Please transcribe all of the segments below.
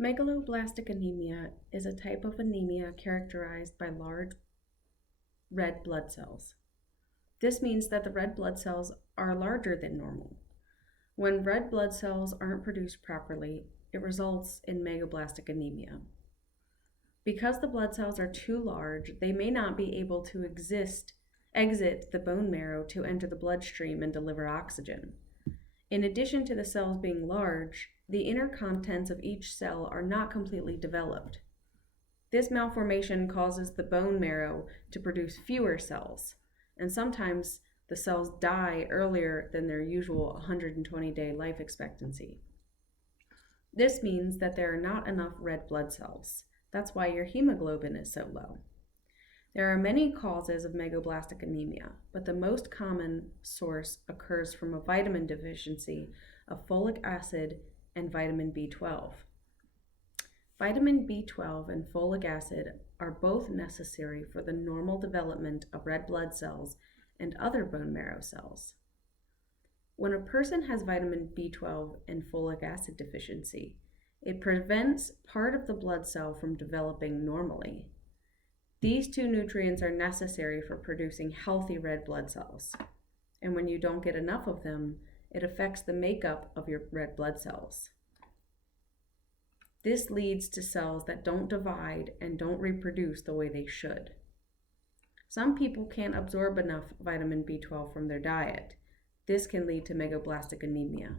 Megaloblastic anemia is a type of anemia characterized by large red blood cells. This means that the red blood cells are larger than normal. When red blood cells aren't produced properly, it results in megaloblastic anemia. Because the blood cells are too large, they may not be able to exit the bone marrow to enter the bloodstream and deliver oxygen. In addition to the cells being large, the inner contents of each cell are not completely developed. This malformation causes the bone marrow to produce fewer cells, and sometimes the cells die earlier than their usual 120-day life expectancy. This means that there are not enough red blood cells. That's why your hemoglobin is so low. There are many causes of megaloblastic anemia, but the most common source occurs from a vitamin deficiency of folic acid and vitamin B12. Vitamin B12 and folic acid are both necessary for the normal development of red blood cells and other bone marrow cells. When a person has vitamin B12 and folic acid deficiency, it prevents part of the blood cell from developing normally. These two nutrients are necessary for producing healthy red blood cells. And when you don't get enough of them, it affects the makeup of your red blood cells. This leads to cells that don't divide and don't reproduce the way they should. Some people can't absorb enough vitamin B12 from their diet. This can lead to megaloblastic anemia.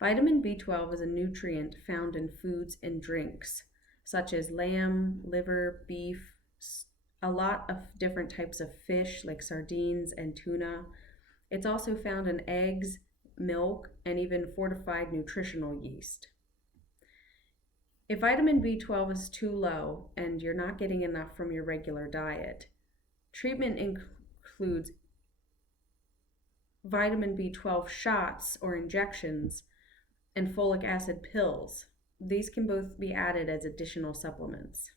Vitamin B12 is a nutrient found in foods and drinks, such as lamb, liver, beef, a lot of different types of fish like sardines and tuna. It's also found in eggs, milk, and even fortified nutritional yeast. If vitamin B12 is too low and you're not getting enough from your regular diet, treatment includes vitamin B12 shots or injections and folic acid pills. These can both be added as additional supplements.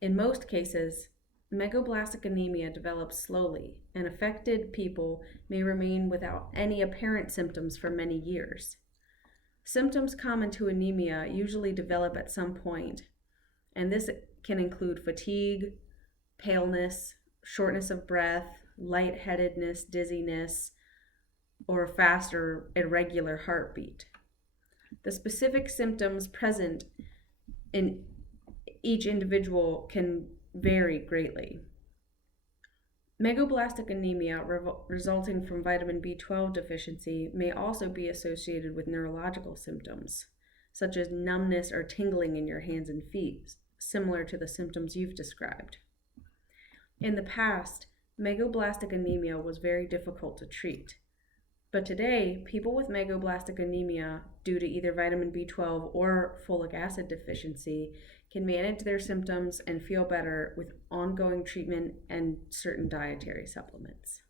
In most cases, megaloblastic anemia develops slowly, and affected people may remain without any apparent symptoms for many years. Symptoms common to anemia usually develop at some point, and this can include fatigue, paleness, shortness of breath, lightheadedness, dizziness, or fast or irregular heartbeat. The specific symptoms present in each individual can vary greatly. Megaloblastic anemia resulting from vitamin B12 deficiency may also be associated with neurological symptoms, such as numbness or tingling in your hands and feet, similar to the symptoms you've described. In the past, megaloblastic anemia was very difficult to treat. But today, people with megaloblastic anemia due to either vitamin B12 or folic acid deficiency can manage their symptoms and feel better with ongoing treatment and certain dietary supplements.